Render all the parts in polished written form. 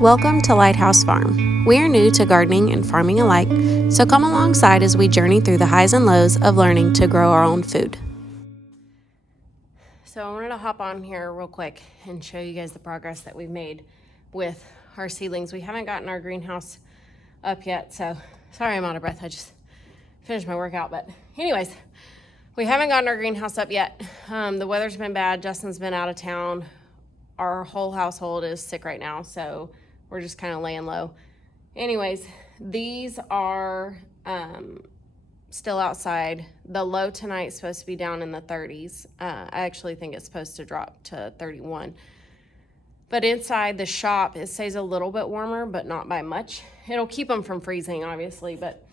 Welcome to Lighthouse Farm. We are new to gardening and farming alike, so come alongside as we journey through the highs and lows of learning to grow our own food. So I wanted to hop on here real quick and show you guys the progress that we've made with our seedlings. We haven't gotten our greenhouse up yet, so sorry I'm out of breath. I just finished my workout, but anyways, we haven't gotten our greenhouse up yet. The weather's been bad. Justin's been out of town. Our whole household is sick right now, so we're just kind of laying low. Anyways, these are still outside. The low tonight is supposed to be down in the 30s. I actually think it's supposed to drop to 31. But inside the shop, it stays a little bit warmer, but not by much. It'll keep them from freezing, obviously, but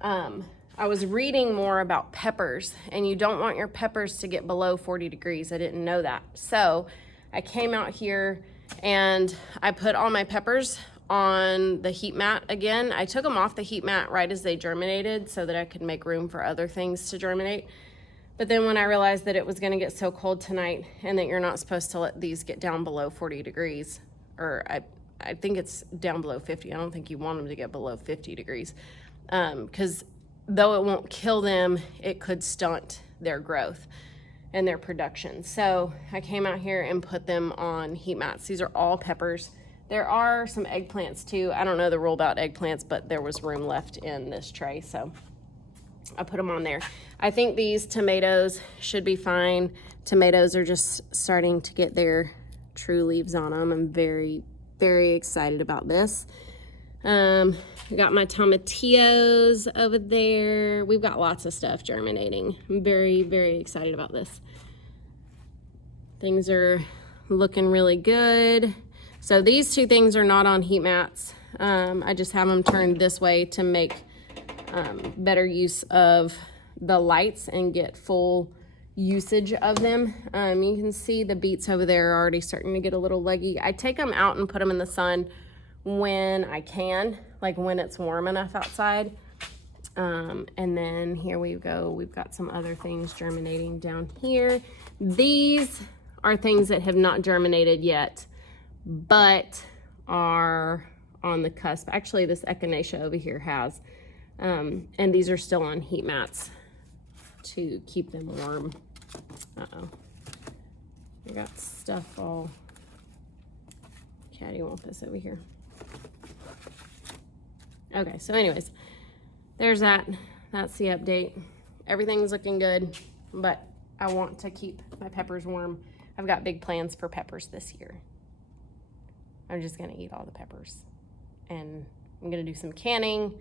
I was reading more about peppers, and you don't want your peppers to get below 40 degrees. I didn't know that. So I came out here and I put all my peppers on the heat mat again. I took them off the heat mat right as they germinated so that I could make room for other things to germinate. But then when I realized that it was gonna get so cold tonight and that you're not supposed to let these get down below 40 degrees, or I think it's down below 50. I don't think you want them to get below 50 degrees. Because though it won't kill them, it could stunt their growth and their production. So I came out here and put them on heat mats. These are all peppers. There are some eggplants too. I don't know the rule about eggplants, but there was room left in this tray, so I put them on there. I think these tomatoes should be fine. Tomatoes are just starting to get their true leaves on them. I'm very, very excited about this. I got my tomatillos over there. We've got lots of stuff germinating. I'm very, very excited about this. Things are looking really good. So these two things are not on heat mats. I just have them turned this way to make better use of the lights and get full usage of them. You can see the beets over there are already starting to get a little leggy. I take them out and put them in the sun when I can, like when it's warm enough outside. And then here we go. We've got some other things germinating down here. These are things that have not germinated yet, but are on the cusp. Actually, this echinacea over here has, and these are still on heat mats to keep them warm. Uh-oh. I got stuff all, Caddy want this over here. Okay, so anyways, there's that. That's the update. Everything's looking good, but I want to keep my peppers warm. I've got big plans for peppers this year. I'm just gonna eat all the peppers. And I'm gonna do some canning,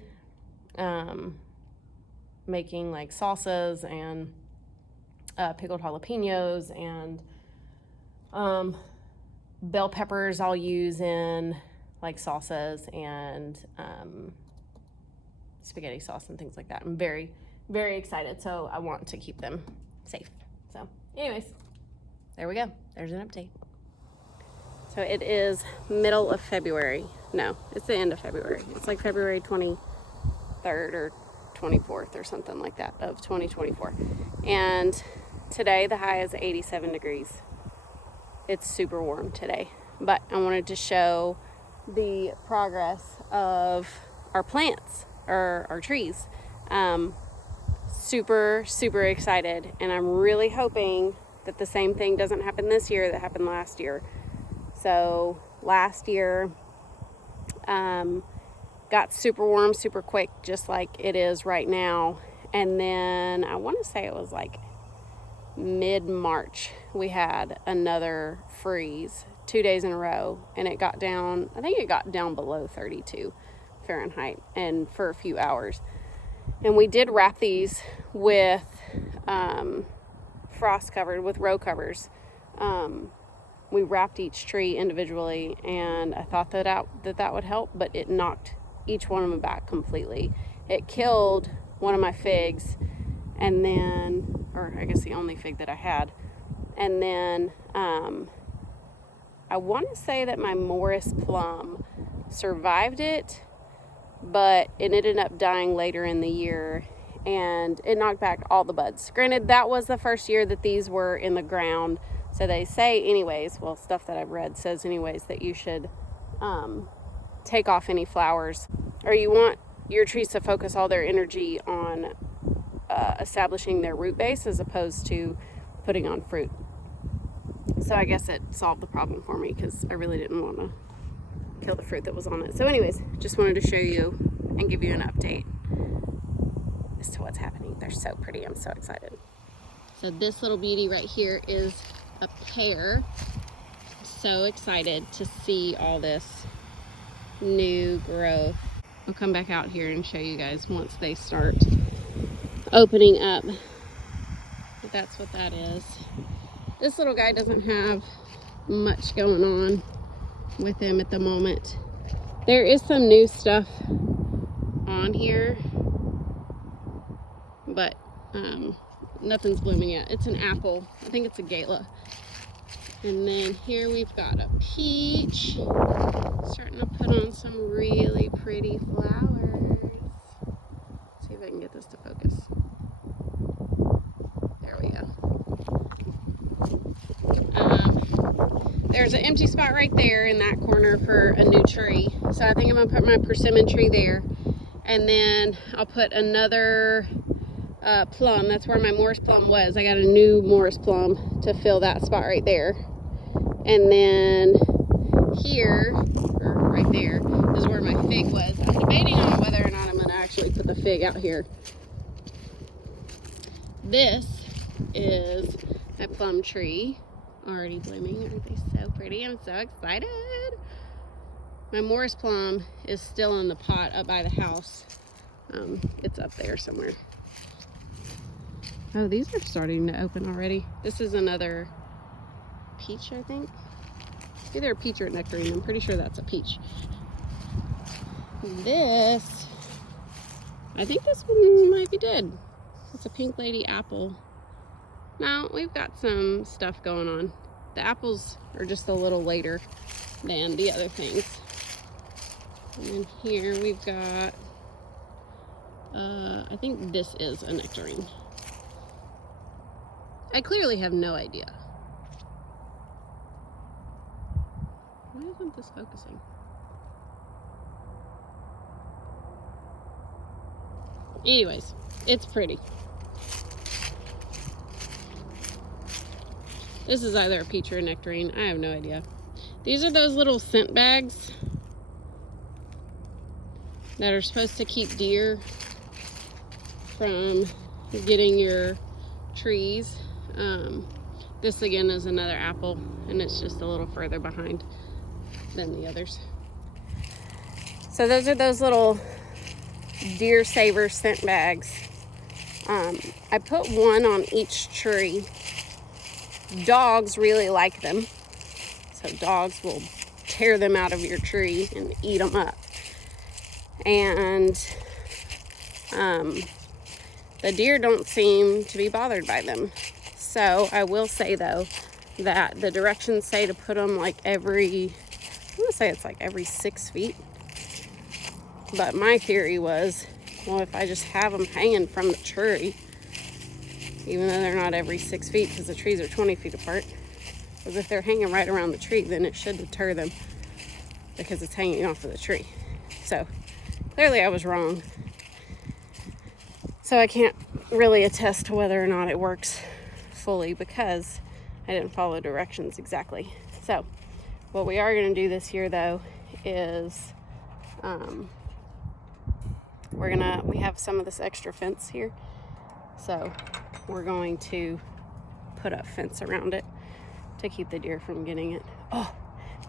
making like salsas and pickled jalapenos, and bell peppers I'll use in like salsas and spaghetti sauce and things like that. I'm very, very excited. So I want to keep them safe. So anyways, there we go. There's an update. So it is middle of February. No, it's the end of February. It's like February 23rd or 24th or something like that of 2024. And today the high is 87 degrees. It's super warm today. But I wanted to show the progress of our plants, or our trees. Super, super excited. And I'm really hoping that the same thing doesn't happen this year that happened last year. So last year got super warm, super quick, just like it is right now. And then I want to say it was like mid-March, we had another freeze 2 days in a row, and it got down, I think it got down below 32 Fahrenheit, and for a few hours. And we did wrap these with frost covered with row covers. We wrapped each tree individually, and I thought that would help, but it knocked each one of them back completely. It killed one of my figs, and then, or I guess the only fig that I had. And then I want to say that my Morris plum survived it, but it ended up dying later in the year, and it knocked back all the buds. Granted, that was the first year that these were in the ground. So they say anyways, well, stuff that I've read says anyways that you should take off any flowers, or you want your trees to focus all their energy on establishing their root base as opposed to putting on fruit. So I guess it solved the problem for me because I really didn't want to kill the fruit that was on it. So anyways, just wanted to show you and give you an update as to what's happening. They're so pretty. I'm so excited. So this little beauty right here is a pear. So excited to see all this new growth. I'll come back out here and show you guys once they start opening up. But that's what that is. This little guy doesn't have much going on with him at the moment. There is some new stuff on here, but nothing's blooming yet. It's an apple. I think it's a gala. And then here we've got a peach starting to put on some really pretty flowers. Let's see if I can get this to focus. There we go. There's an empty spot right there in that corner for a new tree. So I think I'm gonna put my persimmon tree there. And then I'll put another plum. That's where my Morris plum was. I got a new Morris plum to fill that spot right there. And then here, or right there, is where my fig was. I'm debating on whether or not I'm gonna actually put the fig out here. This is my plum tree, already blooming. Aren't they so pretty? I'm so excited. My Morris plum is still in the pot up by the house. It's up there somewhere. Oh, these are starting to open already. This is another peach, I think. Either a peach or a nectarine. I'm pretty sure that's a peach. This, I think this one might be dead. It's a pink lady apple. Now, we've got some stuff going on. The apples are just a little later than the other things. And then here we've got, I think this is a nectarine. I clearly have no idea. Why isn't this focusing? Anyways, it's pretty. This is either a peach or a nectarine. I have no idea. These are those little scent bags that are supposed to keep deer from getting your trees. This again is another apple, and it's just a little further behind than the others. So those are those little deer saver scent bags. I put one on each tree. Dogs really like them, so dogs will tear them out of your tree and eat them up. And the deer don't seem to be bothered by them. So I will say though that the directions say to put them like every, I'm gonna say it's like every 6 feet. But my theory was, well, if I just have them hanging from the tree, even though they're not every 6 feet because the trees are 20 feet apart, because if they're hanging right around the tree, then it should deter them because it's hanging off of the tree. So clearly I was wrong. So I can't really attest to whether or not it works fully because I didn't follow directions exactly. So what we are going to do this year though is we have some of this extra fence here, so we're going to put up fence around it to keep the deer from getting it. Oh,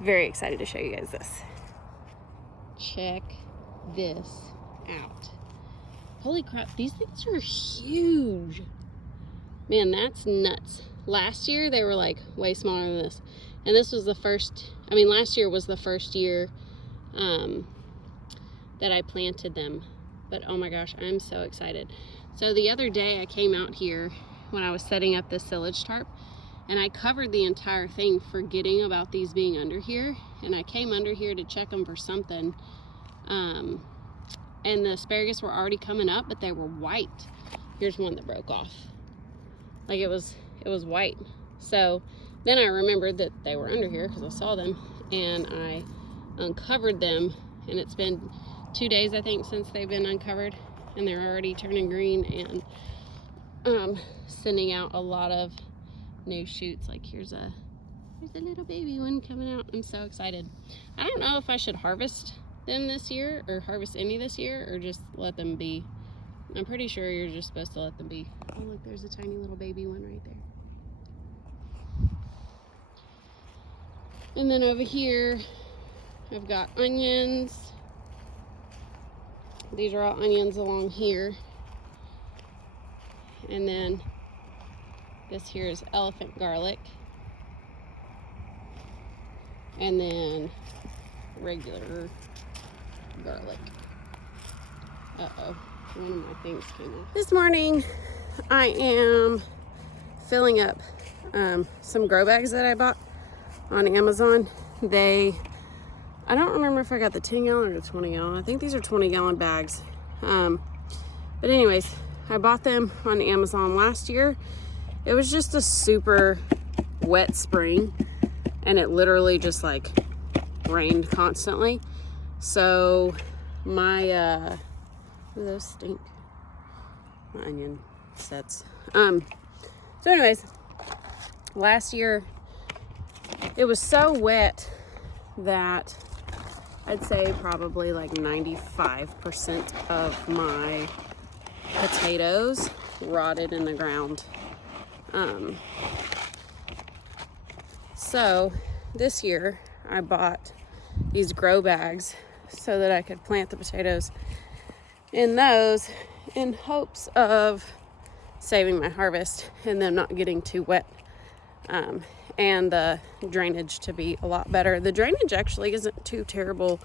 very excited to show you guys this. Check this out. Holy crap, these things are huge. Man, that's nuts. Last year they were like way smaller than this, and this was the first, last year was the first year that I planted them. But oh my gosh, I'm so excited. So the other day I came out here when I was setting up this silage tarp, and I covered the entire thing forgetting about these being under here, and I came under here to check them for something, and the asparagus were already coming up, but they were white. Here's one that broke off. Like it was white. So then I remembered that they were under here because I saw them, and I uncovered them and it's been 2 days, I think, since they've been uncovered, and they're already turning green and sending out a lot of new shoots. Like here's a little baby one coming out. I'm so excited. I don't know if I should harvest them this year, or harvest any this year, or just let them be. I'm pretty sure you're just supposed to let them be. Oh look, there's a tiny little baby one right there. And then over here I've got onions. These are all onions along here. And then this here is elephant garlic. And then regular garlic. Uh-oh, one of my things came off. This morning I am filling up some grow bags that I bought on Amazon. I don't remember if I got the 10 gallon or the 20 gallon. I think these are 20 gallon bags. But anyways, I bought them on Amazon last year. It was just a super wet spring, and it literally just like rained constantly. So my, ooh, those stink. My onion sets. So anyways, last year it was so wet that I'd say probably like 95% of my potatoes rotted in the ground. So this year I bought these grow bags so that I could plant the potatoes in those in hopes of saving my harvest and them not getting too wet, and the drainage to be a lot better. The drainage actually isn't too terrible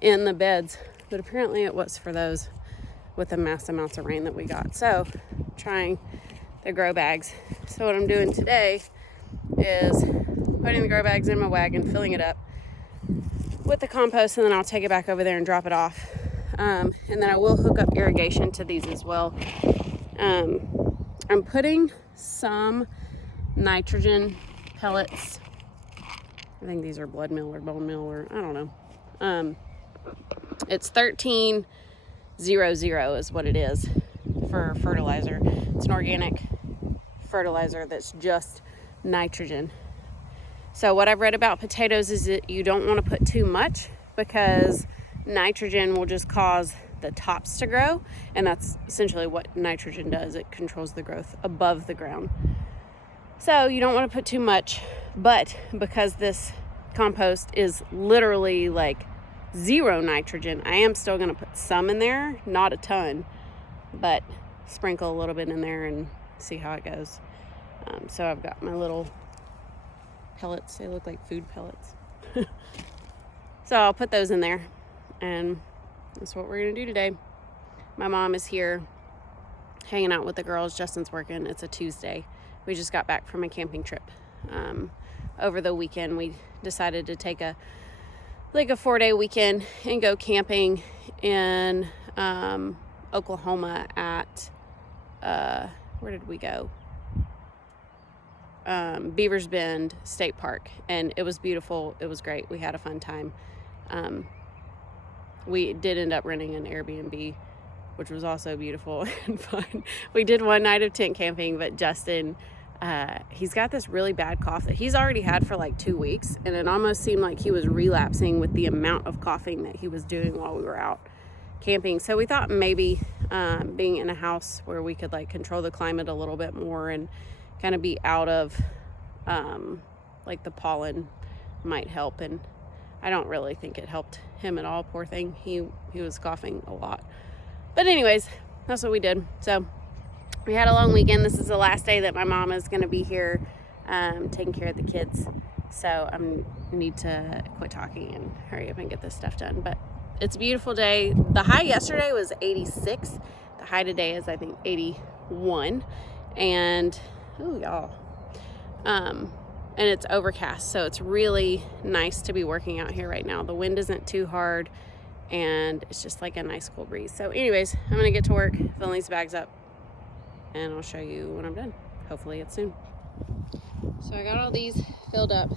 in the beds, but apparently it was for those with the mass amounts of rain that we got. So trying the grow bags. So what I'm doing today is putting the grow bags in my wagon, filling it up with the compost, and then I'll take it back over there and drop it off. And then I will hook up irrigation to these as well. I'm putting some nitrogen pellets. I think these are blood meal or bone meal, or I don't know. It's 1300 is what it is for fertilizer. It's an organic fertilizer that's just nitrogen. So what I've read about potatoes is that you don't want to put too much, because nitrogen will just cause the tops to grow, and that's essentially what nitrogen does. It controls the growth above the ground. So you don't want to put too much, but because this compost is literally like 0 nitrogen, I am still going to put some in there, not a ton, but sprinkle a little bit in there and see how it goes. So I've got my little pellets. They look like food pellets. So I'll put those in there, and that's what we're going to do today. My mom is here hanging out with the girls. Justin's working. It's a Tuesday. We just got back from a camping trip. Over the weekend, we decided to take a 4-day weekend and go camping in Oklahoma at, where did we go? Beavers Bend State Park, and it was beautiful. It was great. We had a fun time. We did end up renting an Airbnb, which was also beautiful and fun. We did one night of tent camping, but Justin, he's got this really bad cough that he's already had for like 2 weeks, and it almost seemed like he was relapsing with the amount of coughing that he was doing while we were out camping. So we thought maybe being in a house where we could like control the climate a little bit more and kind of be out of like the pollen might help, and I don't really think it helped him at all. Poor thing. He was coughing a lot. But anyways, that's what we did. So we had a long weekend. This is the last day that my mom is going to be here taking care of the kids. So I need to quit talking and hurry up and get this stuff done. But it's a beautiful day. The high yesterday was 86. The high today is, I think, 81. And, oh, y'all. And it's overcast, so it's really nice to be working out here right now. The wind isn't too hard, and it's just like a nice cool breeze. So anyways, I'm gonna get to work filling these bags up, and I'll show you when I'm done. Hopefully it's soon. So I got all these filled up.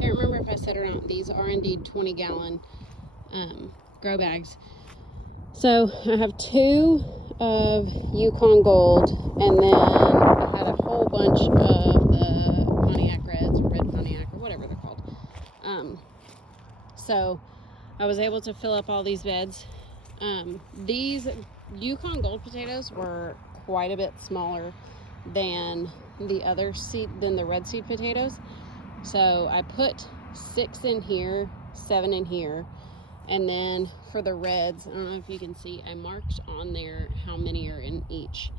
Can't remember if I said or not, these are indeed 20 gallon grow bags. So I have 2 of Yukon Gold, and then I had a whole bunch of the Pontiac Reds, or Red Pontiac, or whatever they're called. So I was able to fill up all these beds. These Yukon Gold potatoes were quite a bit smaller than the other than the red seed potatoes. So I put 6 in here, 7 in here, and then for the reds, I don't know if you can see, I marked on there how many are in each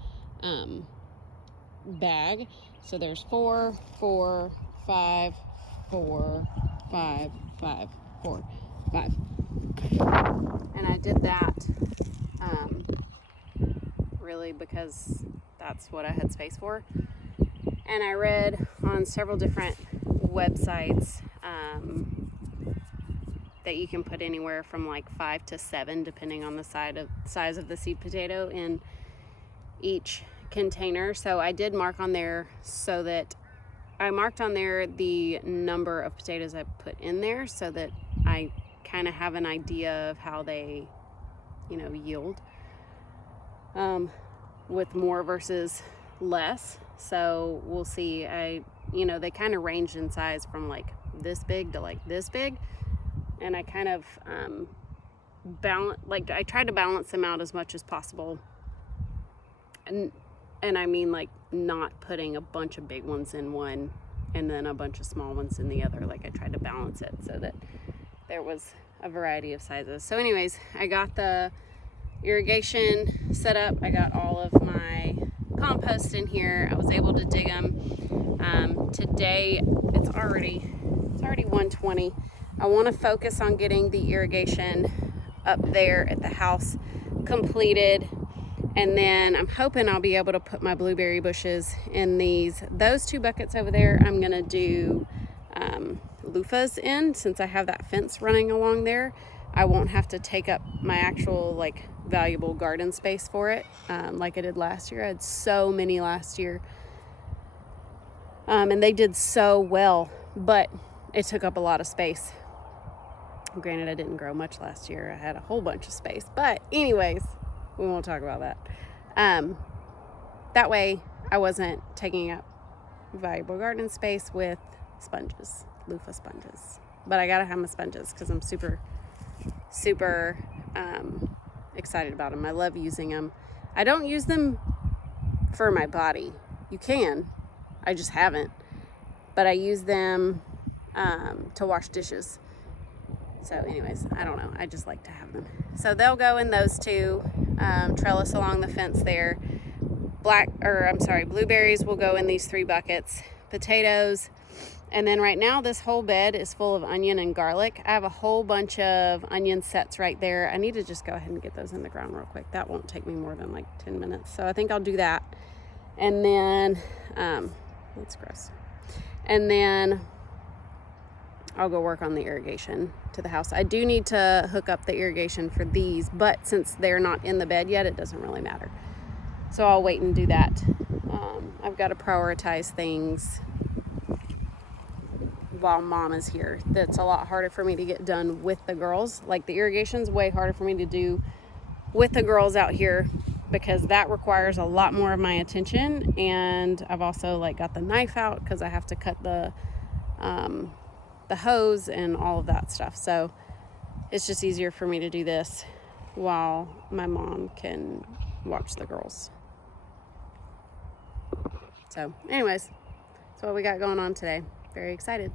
bag. So there's 4, 4, 5, 4, 5, 5, 4, 5. And I did that really because that's what I had space for. And I read on several different websites that you can put anywhere from like 5 to 7, depending on the size of the seed potato in each container. So I did mark on there, so that I marked on there the number of potatoes I put in there, so that I kind of have an idea of how they, yield with more versus less. So we'll see. They kind of range in size from like this big to like this big, and I kind of I tried to balance them out as much as possible, and I mean, like, not putting a bunch of big ones in one and then a bunch of small ones in the other. Like, I tried to balance it so that there was a variety of sizes. So anyways, I got the irrigation set up. I got all of my compost in here. I was able to dig them. Today, it's already 1:20. I want to focus on getting the irrigation up there at the house completed, and then I'm hoping I'll be able to put my blueberry bushes in those 2 buckets over there. I'm gonna do loofahs in, since I have that fence running along there. I won't have to take up my actual valuable garden space for it, like I did last year. I had so many last year, and they did so well, but it took up a lot of space. Granted, I didn't grow much last year. I had a whole bunch of space, but anyways, we won't talk about that. That way I wasn't taking up valuable garden space with sponges, loofah sponges. But I gotta have my sponges because I'm super excited about them. I love using them. I don't use them for my body. You can, I just haven't. But I use them to wash dishes. So anyways, I don't know. I just like to have them. So they'll go in those 2, trellis along the fence there. Blueberries will go in these 3 buckets. Potatoes. And then right now this whole bed is full of onion and garlic. I have a whole bunch of onion sets right there. I need to just go ahead and get those in the ground real quick. That won't take me more than 10 minutes. So I think I'll do that. And then, that's gross. And then I'll go work on the irrigation to the house. I do need to hook up the irrigation for these, but since they're not in the bed yet, it doesn't really matter. So I'll wait and do that. I've got to prioritize things while Mom is here. That's a lot harder for me to get done with the girls. Like, the irrigation's way harder for me to do with the girls out here, because that requires a lot more of my attention. And I've also got the knife out because I have to cut the hose and all of that stuff. So it's just easier for me to do this while my mom can watch the girls. So anyways, that's what we got going on today. Very excited.